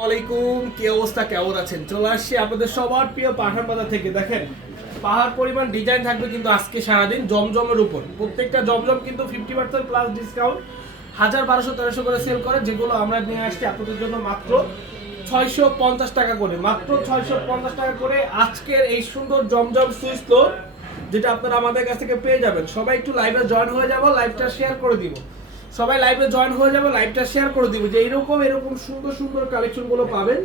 আলাইকুম কি অবস্থা, কেমন আছেন? চলে আসছি আপনাদের সবার প্রিয় পাহাড় থেকে, দেখেন, পাহাড় পরিমাণ ডিজাইন থাকবে কিন্তু আজকে সারাদিন জমজমের উপর। প্রত্যেকটা জমজম কিন্তু ফিফটি পার্সেন্ট প্লাস ডিসকাউন্ট হাজার বারোশো, তেরোশো করে সেল করে, যেগুলো আমরা নিয়ে আসছি আপনাদের জন্য মাত্র ছয়শো পঞ্চাশ টাকা করে। মাত্র ছয়শো পঞ্চাশ টাকা করে আজকের এই সুন্দর জমজম সুইচ ফ্লোর যেটা আপনারা আমাদের কাছ থেকে পেয়ে যাবেন। সবাই একটু লাইভে জয়েন হয়ে যাব লাইভটা শেয়ার করে দিব। সবাই লাইভে জয়েন হয়ে যাবে লাইভটা শেয়ার করে দিব, যে এরকম এরকম সুন্দর সুন্দর কালেকশনগুলো পাবেন।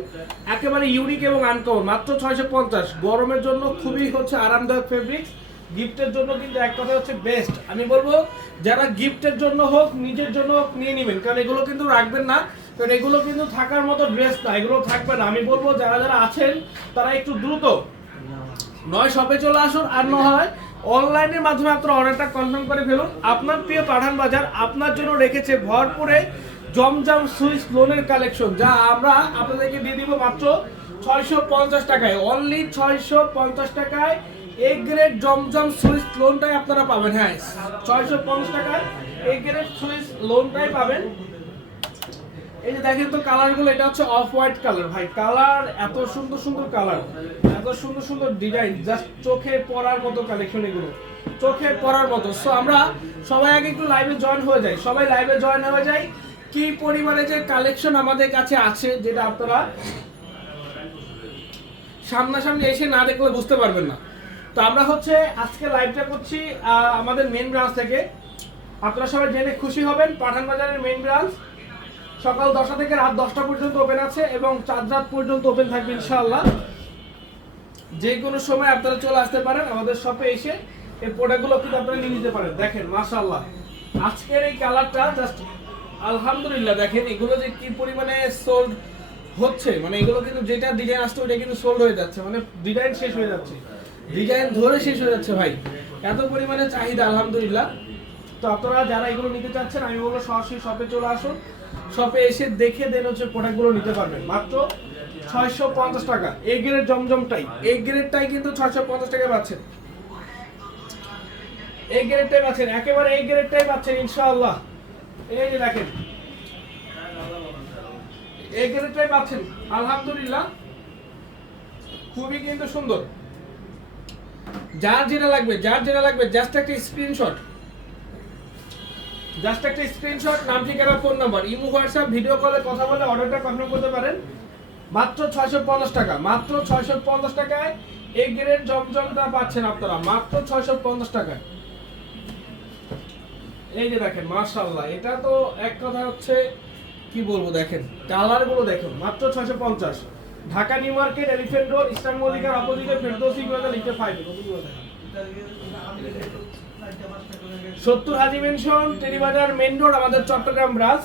একেবারে ইউনিক এবং আনকমন মাত্র ছয়শো পঞ্চাশ। গরমের জন্য খুবই হচ্ছে আরামদায়ক ফেব্রিক্স গিফটের জন্য কিন্তু এক কথা হচ্ছে বেস্ট আমি বলব, যারা গিফটের জন্য হোক, নিজের জন্য হোক, নিয়ে নেবেন। কারণ এগুলো কিন্তু রাখবেন না। কারণ এগুলো কিন্তু থাকার মতো ড্রেস না, এগুলো থাকবে না। আমি বলব, যারা যারা আছেন, তারা একটু দ্রুত। নয় শপে চলে আসুন, আর না হয় অনলাইনের মাধ্যমে আপনারা অর্ডারটা কনফার্ম করে ফেলুন। আপনার প্রিয় পাঠান বাজার আপনার জন্য রেখেছে ভরপুরে জমজম সুইস লোনের কালেকশন, যা আমরা আপনাদেরকে দিয়ে দিব মাত্র ছয়শো পঞ্চাশ টাকায়। অনলি ছয়শো পঞ্চাশ টাকায় এ গ্রেড জমজম সুইস লোনটাই আপনারা পাবেন। হ্যাঁ ছয়শো পঞ্চাশ টাকায় এ গ্রেড সুইস লোনটাই পাবেন। এই যে দেখেন তো কালারগুলো, এটা হচ্ছে অফ হোয়াইট কালার ভাই, কালার এত সুন্দর সুন্দর কালার, এত সুন্দর সুন্দর ডিজাইন জাস্ট চোখে পড়ার মতো কালেকশন এগুলো। চোখে পড়ার মতো। সো আমরা সবাই আগে একটু লাইভে জয়েন হয়ে যাই। সবাই লাইভে জয়েন হয়ে যাই। কি পরিমাণে যে কালেকশন আমাদের কাছে আছে, যেটা আপনারা সামনাসামনি এসে না দেখলে বুঝতে পারবেন না। তো আমরা হচ্ছে আজকে লাইভটা করছি আমাদের মেন ব্রাঞ্চ থেকে। আপনারা সবাই জেনে খুশি হবেন পাঠান বাজারের মেন ব্রাঞ্চ সকাল দশটা থেকে রাত দশটা পর্যন্ত ওপেন আছে এবং চার রাত পর্যন্ত ওপেন থাকবে ইনশাআল্লাহ। যে কোনো সময় আপনারা চলে আসতে পারেন আমাদের শপে এসে এই প্রোডাক্টগুলো কিন্তু আপনারা নিয়ে নিতে পারেন। দেখেন, মাশাআল্লাহ। আজকের এই কালারটা জাস্ট আলহামদুলিল্লাহ দেখেন, এগুলো যে কি পরিমাণে সোল্ড হচ্ছে মানে এগুলো কিন্তু যেটা ডিজাইন আসছে ওটা কিন্তু সোল্ড হয়ে যাচ্ছে মানে ডিজাইন শেষ হয়ে যাচ্ছে। ডিজাইন ধরে শেষ হয়ে যাচ্ছে ভাই। এত পরিমাণে চাহিদা, আলহামদুলিল্লাহ। তো আপনারা যারা এগুলো নিতে চাচ্ছেন, আমি বলব সরাসরি শপে চলে আসুন। শপে এসে দেখে দেন হচ্ছে প্রোডাক্টগুলো নিতে পারবেন। মাত্র ছয়শো পঞ্চাশ টাকা। এই গ্রেড জমজমটাই। এই গ্রেডটাই কিন্তু ছয়শো পঞ্চাশ টাকা পাচ্ছেন। এই গ্রেডটাই পাচ্ছেন। একেবারে এই গ্রেডটাই পাচ্ছেন, ইনশাআল্লাহ। এই যে দেখেন। এই গ্রেডটাই পাচ্ছেন। আলহামদুলিল্লাহ। খুবই কিন্তু সুন্দর। যার যেটা লাগবে, যার যেটা লাগবে জাস্ট একটা স্ক্রিনশট জাস্ট একটা স্ক্রিনশট, নাম, ঠিকানা, phone number. Imo, WhatsApp, video কলে কথা বলে অর্ডারটা কনফার্ম করতে পারেন। মাত্র ছয়শো পঞ্চাশ টাকা, মাত্র ছয়শো পঞ্চাশ টাকায় এই গ্রেড জমজমটা পাচ্ছেন আপনারা। মাত্র ছয়শো পঞ্চাশ টাকায়। এই যে দেখেন মার্শাল্লাহ এটা তো এক কথা হচ্ছে, কি বলব, দেখেন কালারগুলো দেখুন, মাত্র ছয়শো পঞ্চাশ। Dhaka new market elephant road, eastern মল্লিকার অপোজিটে ফেরদৌসি, গোয়েন্দা লিখতে ফাইভ সত্তর Haji mansion Teribazar main road, আমাদের চট্টগ্রাম ব্রাঞ্চ।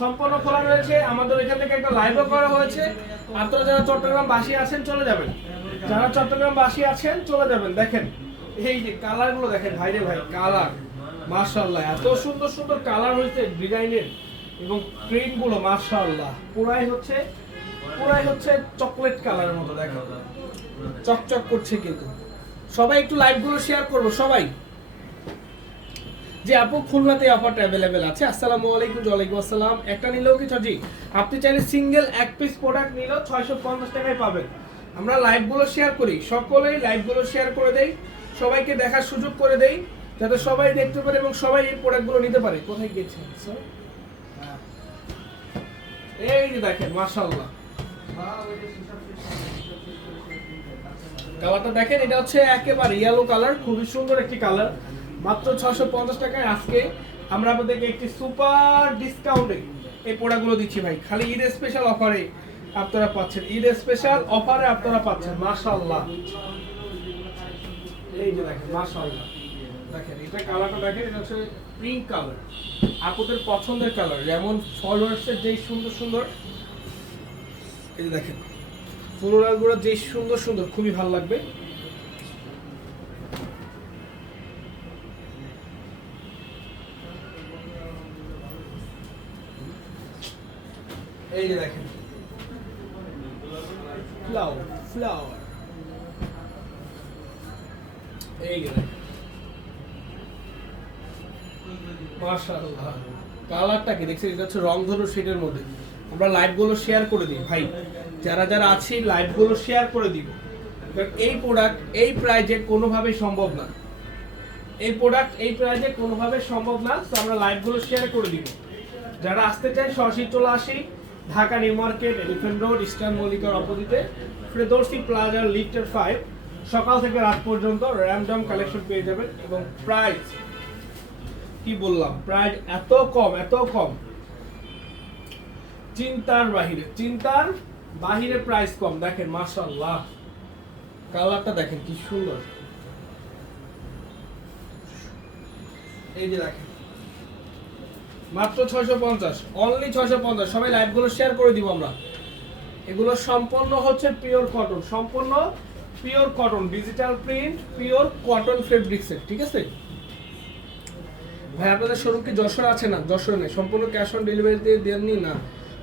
সম্পূর্ণ খোলা রয়েছে, আমাদের এখান থেকে একটা লাইভও করা হয়েছে। আপনারা যারা চট্টগ্রাম বাসী আছেন, চলে যাবেন। যারা চট্টগ্রাম বাসী আছেন, চলে যাবেন। দেখেন, এই যে কালারগুলো দেখেন, ভাই রে ভাই কালার মার্শাল্লাহ এত সুন্দর সুন্দর কালার হয়েছে ডিজাইনের এবং প্রিন্টগুলো মার্শাল্লাহ পুরাই হচ্ছে পুরাই হচ্ছে চকলেট কালারের মতো দেখো চকচক করছে কিন্তু। সবাই একটু লাইভগুলো শেয়ার করব, সবাই। যে আপু, খুলনাতে অফারটা অ্যাভেলেবেল আছে। আসসালামু আলাইকুম, ওয়ালাইকুম আসসালাম। একটা নিলেও কি জি, আপনি চাইলে সিঙ্গেল এক পিস প্রোডাক্ট নিলেও ছয়শো পঞ্চাশ টাকায় পাবেন। আমরা লাইভগুলো শেয়ার করি, সকলেই লাইভগুলো শেয়ার করে দেই, সবাইকে দেখার সুযোগ করে দেই, যাতে সবাই দেখতে পারে এবং সবাই এই প্রোডাক্টগুলো নিতে পারে। কোথায় গেছে স্যার এই যে দেখেন, মাশাআল্লাহ। কালারটা দেখেন, এটা হচ্ছে একেবারে ইয়েলো কালার খুবই সুন্দর একটি কালার মাত্র ছশো পঞ্চাশ টাকায় আজকে আমরা আপনাদেরকে একটি সুপার ডিসকাউন্টে এই প্রোডাক্টগুলো দিচ্ছি ভাই। খালি ঈদ স্পেশাল অফারে আপনারা পাচ্ছেন। ঈদ স্পেশাল অফারে আপনারা পাচ্ছেন, মাশাআল্লাহ। এই যে দেখেন, মাশাআল্লাহ। দেখেন, এটা কালারটা দেখেন, এটা হচ্ছে পিঙ্ক কালার আপনাদের পছন্দের কালার যেমন ফলোয়ার্সের যেই সুন্দর সুন্দর। এই যে দেখেন ফ্লোরালগুলো যে সুন্দর সুন্দর, খুবই ভালো লাগবে। এই যে দেখেন। ফ্লাওয়ার ফ্লাওয়ার এই কালারটা কি? দেখছেন, এটা হচ্ছে রং রংধনু শেডের মধ্যে। আমরা লাইভগুলো শেয়ার করে দিই, ভাই। যারা যারা আছি লাইভগুলো শেয়ার করে দিব। কারণ এই প্রোডাক্ট এই প্রাইজে কোনোভাবেই সম্ভব না। এই প্রোডাক্ট এই প্রাইজে কোনোভাবে সম্ভব না, তো আমরা লাইভগুলো শেয়ার করে দিব। যারা আসতে চায়, সরাসরি চলে আসি Dhaka new market elephant road, eastern মল্লিকার অপোজিটে ফ্রেদর্সি প্লাজার লিটার ফাইভ সকাল থেকে রাত পর্যন্ত র্যামডম কালেকশন পেয়ে যাবেন এবং প্রাইস কি বললাম প্রাইস এত কম এত কম। চিন্তার বাহিরে, চিন্তার বাহিরে প্রাইস কম, দেখেন, মাশাআল্লাহ। কালারটা দেখেন, কি সুন্দর। এই যে দেখেন। মাত্র ছয়শো পঞ্চাশ অনলি ছয়শো পঞ্চাশ। সবাই লাইভগুলো শেয়ার করে দিব আমরা। এগুলো সম্পূর্ণ হচ্ছে পিওর কটন সম্পূর্ণ pure cotton digital print pure cotton ফেব্রিক্সের ঠিক আছে? ভাই, আপনাদের শোরুম কি যশোর আছে না? যশোর নেই। সম্পূর্ণ ক্যাশ অন ডেলিভারি দিয়ে দেননি? না।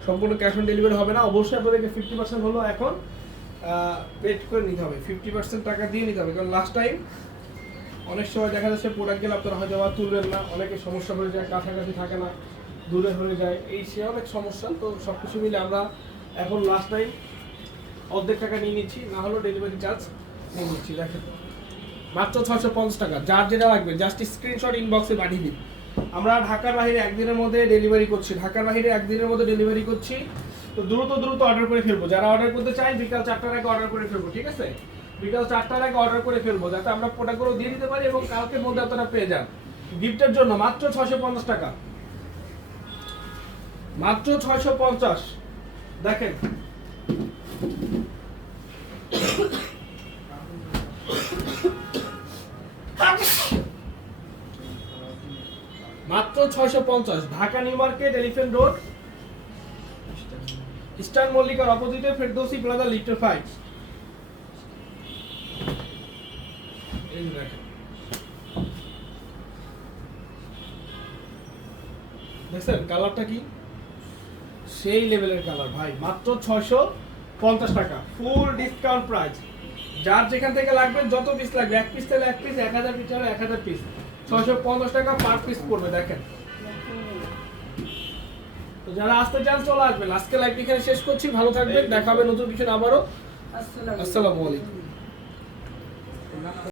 সম্পূর্ণ ক্যাশ অন ডেলিভারি হবে না। অবশ্যই আপনাদেরকে ফিফটি পার্সেন্ট হলো এখন পেড করে নিতে হবে। ফিফটি পার্সেন্ট টাকা দিয়ে নিতে হবে, কারণ লাস্ট টাইম অনেক সময় দেখা যাচ্ছে প্রোডাক্ট গেলে আপনারা হয়তো বা তুলবেন না অনেকে সমস্যা হয়ে যায়, কাছাকাছি থাকে না, দূরে হয়ে যায়, এই সে অনেক সমস্যা। তো সব কিছু মিলে আমরা এখন লাস্ট টাইম অর্ধেক টাকা নিয়ে নিচ্ছি, না হলেও ডেলিভারি চার্জ নিয়ে নিচ্ছি। দেখেন, মাত্র ছশো পঞ্চাশ টাকা। যার যেটা লাগবে জাস্ট স্ক্রিনশট ইনবক্সে পাঠিয়ে দিন। আমরা ঢাকার বাইরে একদিনের মধ্যে ডেলিভারি করছি। ঢাকার বাইরে একদিনের মধ্যে ডেলিভারি করছি। তো দ্রুত দ্রুত অর্ডার করে ফেলব। যারা অর্ডার করতে চাই বিকাল চারটার আগে অর্ডার করে ফেলব, ঠিক আছে? বিকাল চারটার আগে অর্ডার করে ফেলব, যাতে আমরা প্রোডাক্টগুলো দিয়ে দিতে পারি এবং কালকের মধ্যে আপনারা পেয়ে যান। গিফটের জন্য মাত্র ছশো পঞ্চাশ টাকা। মাত্র ছয়শো পঞ্চাশ। দেখেন মাত্র ছয়শো পঞ্চাশ। Dhaka new market, elephant road. Eastern মল্লিকার অপোজিটে ফেরদৌসি প্লাজা লিটার ফাইভ। দেখছেন কালারটা কি? সেই লেভেলের কালার, ভাই। মাত্র ছয়শো পঞ্চাশ টাকা। Full discount price. যার যেখান থেকে লাগবে, যত পিস লাগবে, এক পিস তাহলে এক পিস এক হাজার পিস হলে এক হাজার পিস ছয়শো পঞ্চাশ টাকা পার পিস পড়বে দেখেন। তো যারা আসতে চান চলে আসবেন। আজকে লাইভ এখানে শেষ করছি ভালো থাকবেন দেখাবে নতুন কিছু আবারও। আসসালামু আসসালামু আলাইকুম।